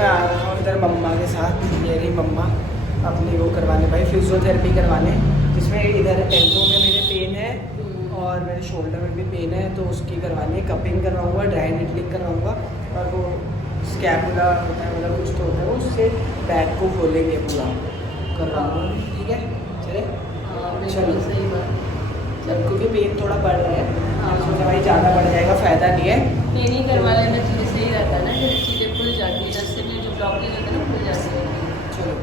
मैं आ रहा हूँ इधर मम्मा के साथ। ये रही मम्मा अपनी वो करवाने भाई फिजियोथेरेपी करवाने, जिसमें इधर एल्बो में मेरे पेन है और मेरे शोल्डर में भी पेन है, तो उसकी करवानी है। कपिंग करवाऊँगा, ड्राई नीडलिंग करवाऊँगा और वो स्कैपुला होता है मतलब कुछ तो होता है, उससे बैक को खोलेंगे पूरा करवाऊँगा। ठीक है चले चलो सही बात। चल, क्योंकि पेन थोड़ा बढ़ रहा है, सोचा भाई ज़्यादा बढ़ जाएगा फ़ायदा नहीं है। पेन ही करवा लेना चाहिए, सही रहता है ना, फिर चीज़ें खुल जाती है, रस्ते में जो ब्लॉकेज होता है ना खुल जाती है। चलो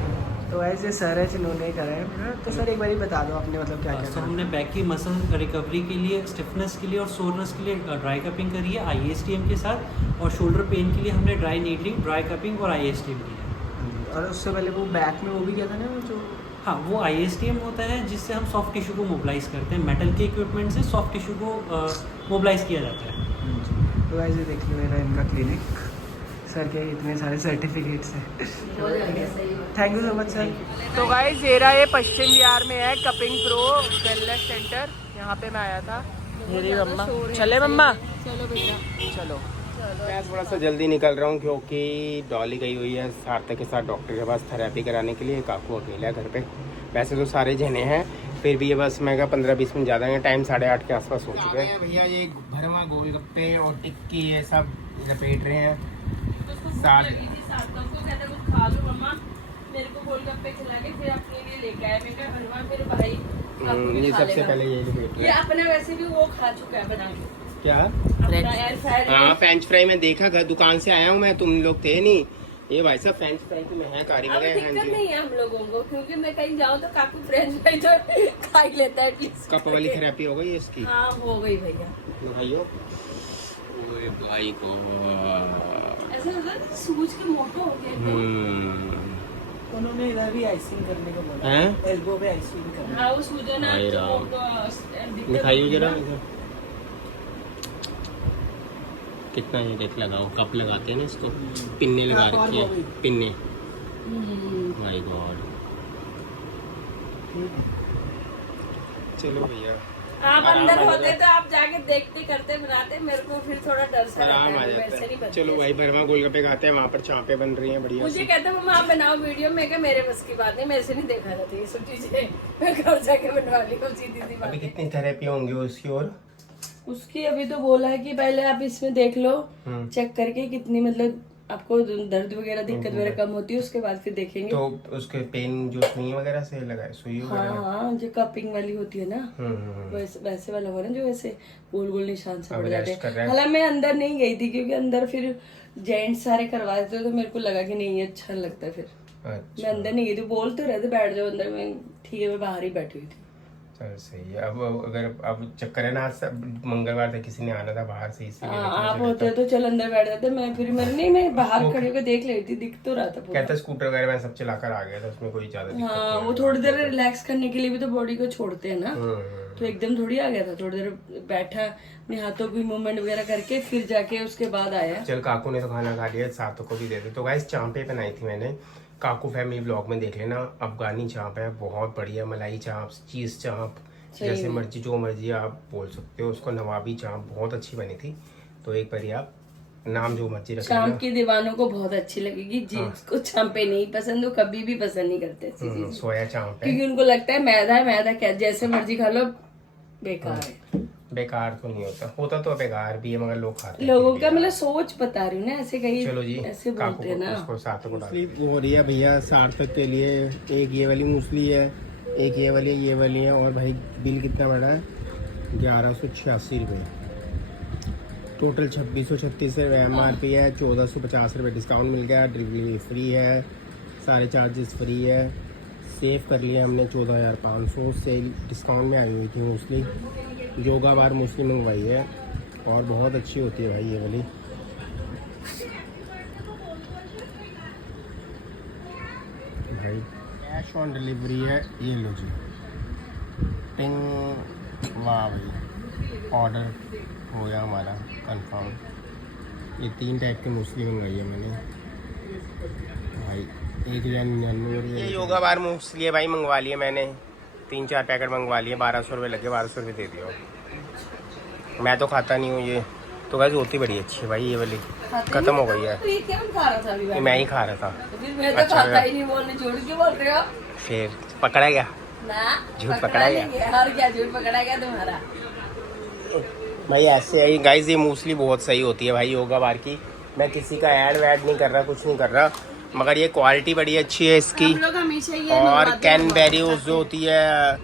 तो ऐसे सर है जिन्होंने करा है, तो सर एक बार बता दो आपने मतलब क्या क्या सर हमने बैक की मसल रिकवरी के लिए, स्टिफनेस के लिए और सोरनेस के लिए ड्राई कपिंग करी है ISTM के साथ, और शोल्डर पेन के लिए हमने ड्राई नीडलिंग, ड्राई कपिंग और ISTM की है। और उससे पहले वो बैक में वो भी क्या था ना जो, हाँ वो ISTM होता है जिससे हम सॉफ्ट टिश्यू को मोबिलाइज करते हैं, मेटल के इक्विपमेंट से सॉफ्ट टिश्यू को मोबिलाइज किया जाता है। तो ऐसे देख लो मेरा इनका क्लिनिक, सर के इतने सारे सर्टिफिकेट्स हैं। हो जाएगा सही बात। Thank you so much sir. तो गाइस ये पश्चिम विहार में है कपिंग प्रो वेलनेस सेंटर, यहाँ पे मैं आया था। मेरी मम्मा चले मम्मा, चलो बेटा चलो। मैं थोड़ा सा जल्दी निकल रहा हूँ क्योंकि डॉली गई हुई है सार्थक के साथ डॉक्टर के पास थेरेपी कराने के लिए। काकू अकेला है घर पे, वैसे तो सारे जने हैं, फिर भी ये बस मैं 15-20 मिनट ज़्यादा है, टाइम 8:30 के आसपास हो चुका है। भैया ये भरवा गोलगप्पे और टिक्की ये सब लपेट रहे हैं। ये सबसे पहले ये लपेट ये अपने वैसे भी वो खा चुका है बना के। क्या? Air fryer. हाँ फ्रेंच फ्राई में देखा, घर दुकान से आया हूँ मैं, तुम लोग थे नहीं। ये भाई साहब फ्रेंच फ्राई की मैं कारीगर है। दिक्कत नहीं है हम लोगों को, क्योंकि मैं कहीं जाऊँ तो काकू फ्रेंच फ्राई तो खा ही लेता है एटलीस्ट। कप वाली थेरेपी हो गई इसकी? हाँ हो गई भैया। भाइयों भाई को ऐसा लगा सूझ के मोटा हो गया। उन्होंने इधर भी आइसिंग करने को बोला हैं? एल्बो पे आइसिंग करने। हाँ वो सूझो ना भाई तो राम। दिक्कत दिखाइए होगी जरा ना। कितना ये रेट लगाओ, कप लगाते हैं ना इसको, पिन्ने लगा रखी है, पिन्ने। My God. चलो भैया आप आराम अंदर आ होते जाएगा। तो आप जाके देखते करते बनाते, मेरे को फिर थोड़ा डर सा आराम लगता आ है, जाता मेरे से नहीं है। बनती चलो ऐसे। वही भरवा गोलगप्पे खाते हैं, वहाँ पर चाँपे बन रही हैं बढ़िया मुझे सी। कहते मम्मा आप बनाओ वीडियो में, क्या मेरे बस की बात नहीं, मेरे से नहीं देखा जाती ये सब चीजें। मैं घर जाके बनवा ली हूँ सीधी सी अभी बात। कितनी थेरेपी होंगी उसकी? और उसकी अभी तो बोला है कि पहले आप इसमें देख लो, चेक करके कितनी मतलब आपको दर्द वगैरह दिक्कत वगैरह कम होती है, उसके बाद फिर देखेंगे। तो उसके पेन जो सुई वगैरह से लगाए, सुई हाँ वगैरह? हाँ जो कपिंग वाली होती है ना, वैसे वाला होगा ना जो ऐसे गोल गोल निशान से अब पड़ जाते रेस्ट कर रहा हैं। है। हालांकि मैं अंदर नहीं गई थी क्योंकि अंदर फिर जेंट्स सारे करवा देते तो मेरे को लगा कि नहीं ये अच्छा लगता है, फिर अच्छा मैं अंदर नहीं गई थी। बोल तो रहे थे बैठ जाओ अंदर, मैं ठीक है मैं बाहर ही बैठी हुई थी। चल सही है। अब अगर अब चक्कर है ना, आज मंगलवार था, किसी ने आना था बाहर से, इसीलिए हाँ लेकिन आप मुझे होते तो चल अंदर बैठ जाते, मैं फिर नहीं मैं बाहर खड़ी होकर देख रही थी, दिख तो रहा था पूरा। कहता स्कूटर वगैरह मैं सब चला कर आ गया था, उसमें कोई ज्यादा दिक्कत हाँ नहीं वो आई। थोड़ी देर रिलैक्स करने के लिए भी तो बॉडी को छोड़ते हैं ना, हम्म। तो एकदम थोड़ी आ गया था, थोड़ी देर बैठा अपने हाथों की मूवमेंट वगैरह करके फिर जाके उसके बाद आया। चल काकू ने तो खाना खा लिया, सातों को भी दे दे। तो गाइस चांपे बनाई थी मैंने, काकू फैमिली ब्लॉग में देख लेना। अफगानी चांप है, बहुत बढ़िया, मलाई चांप, चीज चांप, जैसे मर्जी जो मर्जी आप बोल सकते हो उसको। नवाबी चांप बहुत अच्छी बनी थी, तो एक बार आप नाम जो मर्जी रख लेना। चांप के दीवानों को बहुत अच्छी लगेगी, जिसको चांपे नहीं पसंद वो कभी भी पसंद नहीं करते ऐसी चीजें। सोया चांप है, क्योंकि उनको लगता है मैदा है, मैदा क्या जैसे मर्जी खा लो बेकार है। बेकार तो नहीं होता तो बेकार भी है, मगर लोग खाते हैं। लोगों का मतलब सोच बता रही हूँ ना, ऐसे कहीं चलो जी, ऐसे काकू बोलते हैं को ना। उसको साथ को डाल हो रही है भैया सार्थक के लिए। एक ये वाली मूसली है, एक ये वाली है, और भाई बिल कितना बड़ा है? 1186 रुपये। टोटल 2636 रुपये MRP है, 1450 रुपये डिस्काउंट मिल गया, डिलीवरी फ्री है, सारे चार्जेस फ्री है। सेव कर लिया हमने 14,500, सेल डिस्काउंट में आई हुई थी मूसली। योगा बार मूसली मंगवाई है और बहुत अच्छी होती है भाई ये वाली। भाई कैश ऑन डिलीवरी है, ये लो जी, टिंग। वाह भाई, ऑर्डर हो गया हमारा कंफर्म। ये 3 टाइप की मूसली मंगाई है मैंने भाई, 1,99। ये योगा बार मूसली है भाई, मंगवा लिए मैंने, 3-4 पैकेट मंगवा लिए, 1200 रुपये लगे, 1200 रुपये दे दियो। मैं तो खाता नहीं हूँ ये, तो वैसे होती बड़ी अच्छी है भाई ये वाली। खाते खत्म नहीं हो गई है। तो ये कौन खा रहा था अभी ये मैं ही खा रहा था। तो फिर मैं तो अच्छा खाता लगा। ही नहीं, बोलने झूठ क्यों बोल रहे हो फिर पकड़ा गया। ना? झूठ पकड़ा गया। नहीं गया। और क्या झूठ पकड़ा गया तुम्हारा? भाई ऐसे है गाइस, ये मूसली बहुत सही होती है भाई योगा बार की। मैं किसी का ऐड वैड नहीं कर रहा, कुछ नहीं कर रहा, मगर ये क्वालिटी बड़ी अच्छी है इसकी। हम लोग हमेशा ये और मंगवाते हैं, कैनबेरीज जो होती है,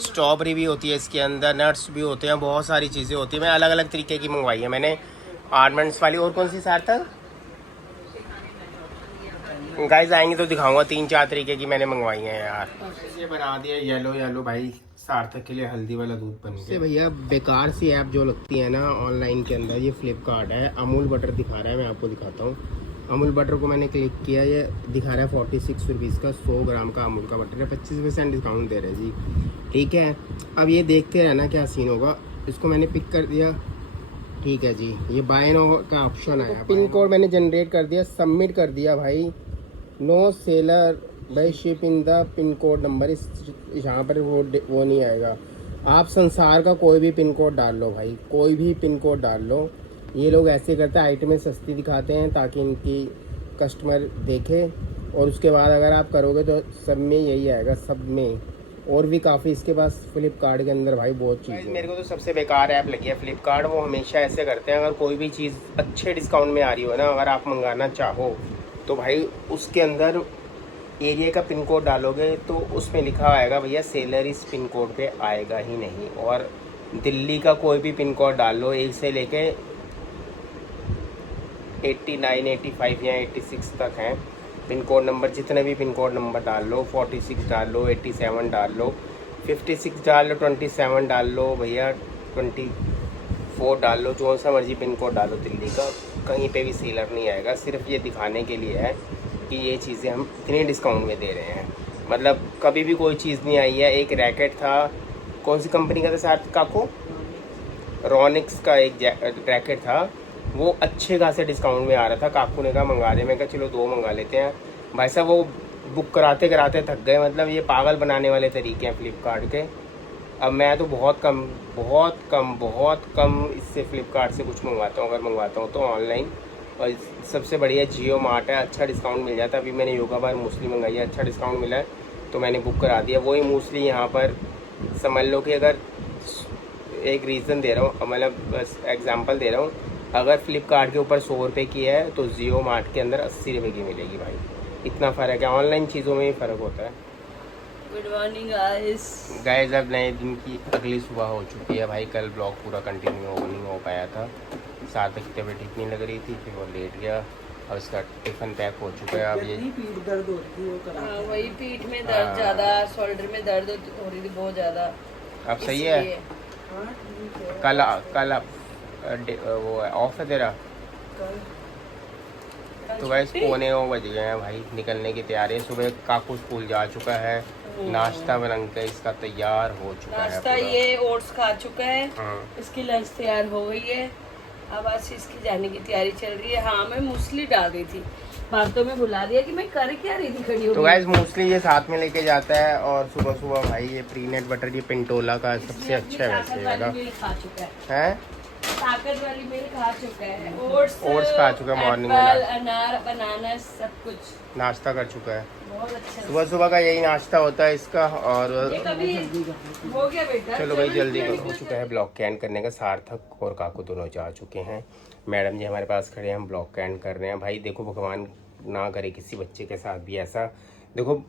स्ट्रॉबेरी भी होती है इसके अंदर, नट्स भी होते हैं, बहुत सारी चीज़ें होती है। मैं अलग अलग तरीके की मंगवाई है मैंने, आर्मेंट्स वाली। और कौन सी सार्थक गाइस आएंगे तो दिखाऊंगा, 3-4 तरीके की मैंने मंगवाई है यार। ये बना दिया येलो येलो भाई सार्थक के लिए हल्दी वाला दूध बन गया। भैया बेकार सी ऐप जो लगती है ना ऑनलाइन के अंदर, ये फ्लिपकार्ट है। अमूल बटर दिखा रहा है, मैं आपको दिखाता हूँ। अमूल बटर को मैंने क्लिक किया, ये दिखा रहा है 46 रुपीज़ का 100 ग्राम का अमूल का बटर है, 25% डिस्काउंट दे रहे हैं जी। ठीक है, अब ये देखते रहना क्या सीन होगा। इसको मैंने पिक कर दिया, ठीक है जी। ये बाय नो का ऑप्शन आया, पिन कोड मैंने जनरेट कर दिया, सबमिट कर दिया भाई। नो सेलर भाई ship in the pin code number, इस यहाँ पर वो नहीं आएगा। आप संसार का कोई भी पिन कोड डाल लो भाई, कोई भी पिन कोड डाल लो। ये लोग ऐसे करते हैं, आइटमें सस्ती दिखाते हैं ताकि इनकी कस्टमर देखे, और उसके बाद अगर आप करोगे तो सब में यही आएगा, सब में। और भी काफ़ी इसके पास फ्लिपकार्ट के अंदर भाई बहुत चीज़। मेरे को तो सबसे बेकार ऐप लगी है फ्लिपकार्ट। वो हमेशा ऐसे करते हैं, अगर कोई भी चीज़ अच्छे डिस्काउंट में आ रही हो ना, अगर आप मंगाना चाहो तो भाई उसके अंदर एरिया का पिन कोड डालोगे तो उसमें लिखा आएगा भैया सेलर इस पिन कोड पे आएगा ही नहीं। और दिल्ली का कोई भी पिन कोड डाल लो, 1 से लेके 89, 85 या 86 तक हैं पिन कोड नंबर। जितने भी पिन कोड नंबर डाल लो, 46 डाल लो, 87 डाल लो, 56 डाल लो, 27 डाल लो भैया, 24 डाल लो, जो सा मर्जी पिन कोड डालो दिल्ली का, कहीं पे भी सेलर नहीं आएगा। सिर्फ ये दिखाने के लिए है कि ये चीज़ें हम इतने डिस्काउंट में दे रहे हैं। मतलब कभी भी कोई चीज़ नहीं आई है। एक रैकेट था, कौन सी कंपनी का था साथ काको, रॉनिक्स का एक रैकेट था, वो अच्छे खासे डिस्काउंट में आ रहा था। काकू ने कहा मंगा दे, मैं कहा चलो 2 मंगा लेते हैं। भाई साहब वो बुक कराते कराते थक गए। मतलब ये पागल बनाने वाले तरीके हैं फ्लिपकार्ट के। अब मैं तो बहुत कम इससे फ्लिपकार्ट से कुछ मंगवाता हूँ, अगर मंगवाता हूँ तो ऑनलाइन। और सबसे बढ़िया जियो मार्ट है, अच्छा डिस्काउंट मिल जाता है। अभी मैंने योगा बार मूसली मंगाई है, अच्छा डिस्काउंट मिला है तो मैंने बुक करा दिया। वही मूसली यहाँ पर समझ लो कि अगर एक रीज़न दे रहा हूँ, मतलब बस एग्जांपल दे रहा हूँ, अगर फ्लिपकार्ट के ऊपर 100 रुपये की है तो जियो मार्ट के अंदर 80 रुपये की मिलेगी भाई। इतना फ़र्क है, ऑनलाइन चीज़ों में ही फ़र्क होता है। Good morning guys. अब नए दिन की अगली सुबह हो चुकी है भाई। कल ब्लॉग पूरा कंटिन्यू नहीं हो पाया था, सार्थक की तबीयत ठीक नहीं लग रही थी, फिर वो लेट गया। अब इसका टिफ़िन पैक हो चुका है। अब ये पीठ दर्द होती है, वो कराते हैं। वही पीठ में दर्द ज़्यादा, शोल्डर में दर्द हो रही थी बहुत ज़्यादा। अब सही है। हाँ, ठीक है। कल वो ऑफ है तेरा? तो वैसे 9:15 बज गए हैं भाई, निकलने की तैयारी है। सुबह काकू स्कूल जा चुका है, नाश्ता बन के इसका तैयार हो चुका है। नाश्ता ये ओट्स खा चुका है, हाँ। इसकी लंच तैयार हो गई है। अब आज इसकी जाने की तैयारी चल रही है। हाँ मैं मूसली डाल रही थी, बातों में भुला दिया कि मैं कर क्या रही थी खड़ी तो होकर। गाइस मूसली ये साथ में लेके जाता है। और सुबह सुबह भाई ये प्रीनट बटर, ये पिंटोला का सबसे अच्छा है वैसे वाली है। मिल्क खा चुका है, ताकत वाली मिल्क खा चुका है, ओट्स खा चुका है मॉर्निंग में, एप्पल, अनार, बनाना, सब कुछ नाश्ता कर चुका है। बहुत अच्छा। सुबह सुबह का यही नाश्ता होता है इसका। और ये कभी हो गया बेटा, चलो भाई जल्दी हो चुका है ब्लॉग के एंड करने का। सार्थक और काकू दोनों जा चुके हैं, मैडम जी हमारे पास खड़े हैं, हम ब्लॉग का एंड कर रहे हैं। भाई देखो भगवान ना करे किसी बच्चे के साथ भी ऐसा। देखो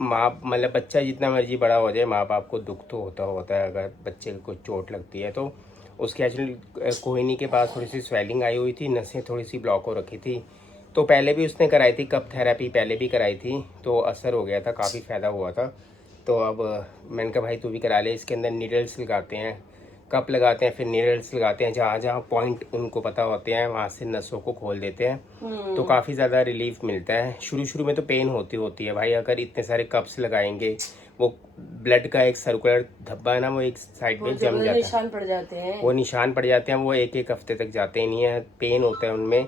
माँ, मतलब बच्चा जितना मर्जी बड़ा हो जाए, माँ बाप को दुख तो होता है। अगर बच्चे को कोई चोट लगती है तो उसके एक्चुअली कोहिनी के पास थोड़ी सी स्वेलिंग आई हुई थी, नसें थोड़ी सी ब्लॉक हो रखी थी। तो पहले भी उसने कराई थी, कप थेरेपी पहले भी कराई थी, तो असर हो गया था, काफ़ी फ़ायदा हुआ था। तो अब मैंने कहा भाई तू भी करा ले। इसके अंदर नीडल्स लगाते हैं, कप लगाते हैं, फिर नीडल्स लगाते हैं, जहाँ जहाँ पॉइंट उनको पता होते हैं वहाँ से नसों को खोल देते हैं। तो काफ़ी ज़्यादा रिलीफ मिलता है। शुरू में तो पेन होती है भाई। अगर इतने सारे कप्स लगाएंगे, वो ब्लड का एक सर्कुलर धब्बा है ना, वो एक साइड में जम जाता है, निशान पड़ जाते हैं, वो निशान पड़ जाते हैं। वो एक हफ्ते तक जाते ही नहीं है, पेन होता है उनमें।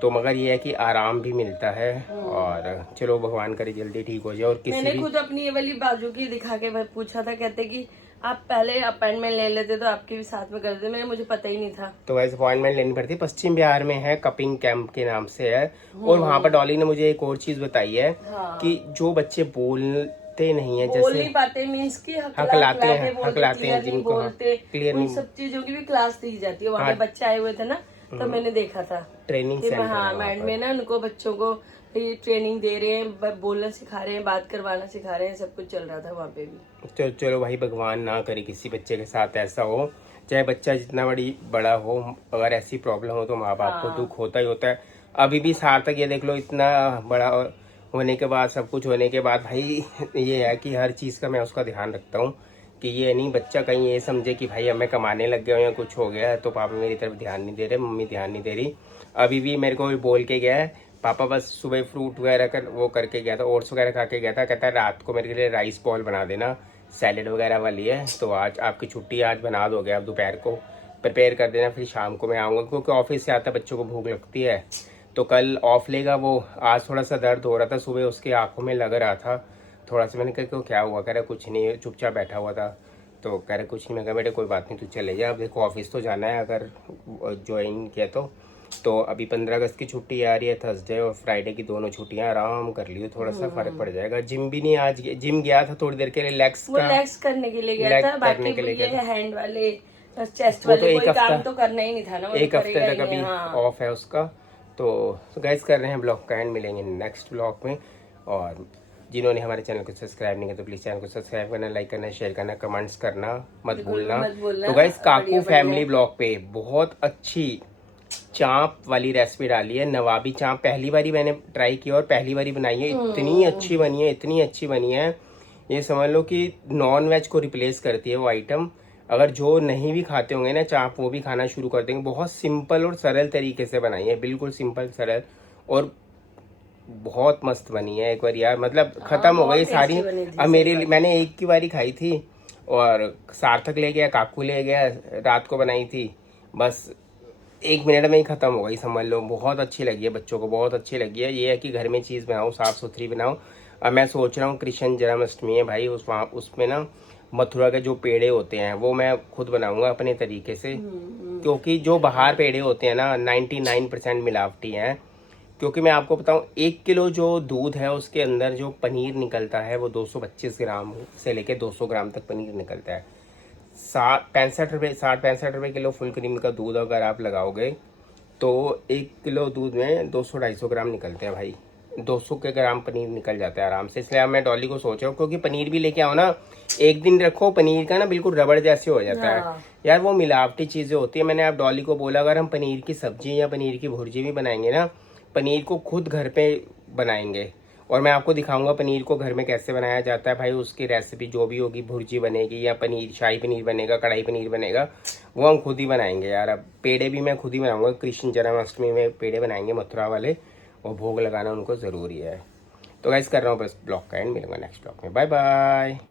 तो मगर ये है कि आराम भी मिलता है। और चलो भगवान करे जल्दी ठीक हो जाए। और किसी मैंने भी खुद अपनी ये वाली बाजू की दिखा के पूछा था, कहते कि आप पहले अपॉइंटमेंट ले लेते तो आपके भी साथ में कर देते, मैंने मुझे पता ही नहीं था। तो वैसे अपॉइंटमेंट लेनी पड़ती है। पश्चिम बिहार में है, कपिंग कैंप के नाम से है। और वहाँ पर डॉली ने मुझे एक और चीज बताई है कि जो बच्चे बोलते नहीं है, बोल जैसे नहीं पाते, मीन्स की हकलाते हैं जिनको बोलते, क्लियर उन नहीं, सब चीजों की भी क्लास दी जाती है। वहाँ पे बच्चे आए हुए थे ना, तो मैंने देखा था ट्रेनिंग कि सेंटर हाँ है वहाँ मैडम पर। में ना उनको बच्चों को ये ट्रेनिंग दे रहे हैं, बोलना सिखा रहे हैं, बात करवाना सिखा रहे हैं, सब कुछ चल रहा था वहाँ पे भी। तो चलो भाई, भगवान ना करे किसी बच्चे के साथ ऐसा हो, चाहे बच्चा जितना बड़ा हो, अगर ऐसी प्रॉब्लम हो तो माँ बाप को दुख होता ही होता है। अभी भी सार्थक ये देख लो, इतना बड़ा होने के बाद, सब कुछ होने के बाद भाई ये है कि हर चीज़ का मैं उसका ध्यान रखता हूँ कि ये नहीं बच्चा कहीं ये समझे कि भाई हमें कमाने लग गए हो या कुछ हो गया है तो पापा मेरी तरफ ध्यान नहीं दे रहे, मम्मी ध्यान नहीं दे रही। अभी भी मेरे को बोल के गया है, पापा बस सुबह फ्रूट वगैरह वो करके गया था, ओट्स वगैरह खा के गया था, कहता है रात को मेरे लिए राइस बॉल बना देना, सैलेड वगैरह वाली है, तो आज आपकी छुट्टी, आज बना दोगे आप, दोपहर को प्रिपेयर कर देना, फिर शाम को मैं आऊँगा, क्योंकि ऑफिस से आता बच्चों को भूख लगती है। तो कल ऑफ लेगा वो। आज थोड़ा सा दर्द हो रहा था, सुबह उसकी आंखों में लग रहा था थोड़ा सा। मैंने कहा क्यों, क्या हुआ? कह रहा कुछ नहीं, चुपचाप बैठा हुआ था। तो कह रहे कुछ नहीं। मैं कहा बेटे कोई बात नहीं, तू चले जा, अब देखो ऑफिस तो जाना है अगर ज्वाइन किया तो अभी 15 अगस्त की छुट्टी आ रही है, थर्सडे और फ्राइडे की दोनों छुट्टियां आराम कर लियो, थोड़ा सा फर्क पड़ जाएगा। जिम भी नहीं, आज जिम गया था थोड़ी देर के लिए, रिलैक्स करने के लिए गया था, बाकी ये हैंड वाले चेस्ट वाले कोई काम तो करना ही नहीं था ना, एक हफ्ते तक अभी ऑफ है उसका। तो गाइस कर रहे हैं ब्लॉग का एंड, मिलेंगे नेक्स्ट ब्लॉग में। और जिन्होंने हमारे चैनल को सब्सक्राइब नहीं किया तो प्लीज चैनल को सब्सक्राइब करना, लाइक करना, शेयर करना, कमेंट्स करना मत भूलना। तो गाइस काकू फैमिली ब्लॉग पे बहुत अच्छी चाप वाली रेसिपी डाली है, नवाबी चाप। पहली बारी मैंने ट्राई किया और पहली बारी बनाई है, इतनी अच्छी बनी है, इतनी अच्छी बनी है, ये समझ लो कि नॉन वेज को रिप्लेस करती है वो आइटम। अगर जो नहीं भी खाते होंगे ना चाप, वो भी खाना शुरू कर देंगे। बहुत सिंपल और सरल तरीके से बनाई है, बिल्कुल सिंपल सरल, और बहुत मस्त बनी है। एक बार यार मतलब खत्म हो गई सारी। अब मैंने एक की बारी खाई थी और सार्थक ले गया, काकू ले गया, रात को बनाई थी, बस 1 मिनट में ही खत्म हो गई समझ लो। बहुत अच्छी लगी है बच्चों को, बहुत अच्छी लगी है। ये है कि घर में चीज़ बनाओ, साफ़ सुथरी बनाओ। अब मैं सोच रहा हूँ कृष्ण जन्माष्टमी है भाई, उसमें ना मथुरा के जो पेड़े होते हैं वो मैं खुद बनाऊंगा अपने तरीके से, क्योंकि जो बाहर पेड़े होते हैं ना 99% मिलावटी हैं। क्योंकि मैं आपको बताऊं, 1 किलो जो दूध है उसके अंदर जो पनीर निकलता है वो 225 ग्राम से लेके 200 ग्राम तक पनीर निकलता है। 60-65 रुपये किलो फुल क्रीम का दूध अगर आप लगाओगे तो 1 किलो दूध में 200-250 ग्राम निकलते हैं भाई, 200 के ग्राम पनीर निकल जाता है आराम से। इसलिए अब मैं डॉली को सोच रहा हूँ, क्योंकि पनीर भी लेके आओ ना, एक दिन रखो पनीर का ना बिल्कुल रबड़ जैसे हो जाता है यार, वो मिलावटी चीज़ें होती है। मैंने अब डॉली को बोला अगर हम पनीर की सब्जी या पनीर की भुर्जी भी बनाएंगे ना, पनीर को खुद घर पे बनाएंगे और मैं आपको दिखाऊंगा पनीर को घर में कैसे बनाया जाता है भाई। उसकी रेसिपी जो भी होगी, भुर्जी बनेगी या पनीर शाही पनीर बनेगा, कढ़ाई पनीर बनेगा, वो हम खुद ही बनाएंगे यार। अब पेड़े भी मैं खुद ही बनाऊंगा, कृष्ण जन्माष्टमी में पेड़े बनाएंगे मथुरा वाले, और भोग लगाना उनको ज़रूरी है। तो गाइस कर रहा हूँ बस ब्लॉग का एंड, मिलूंगा नेक्स्ट ब्लॉग में, बाय बाय।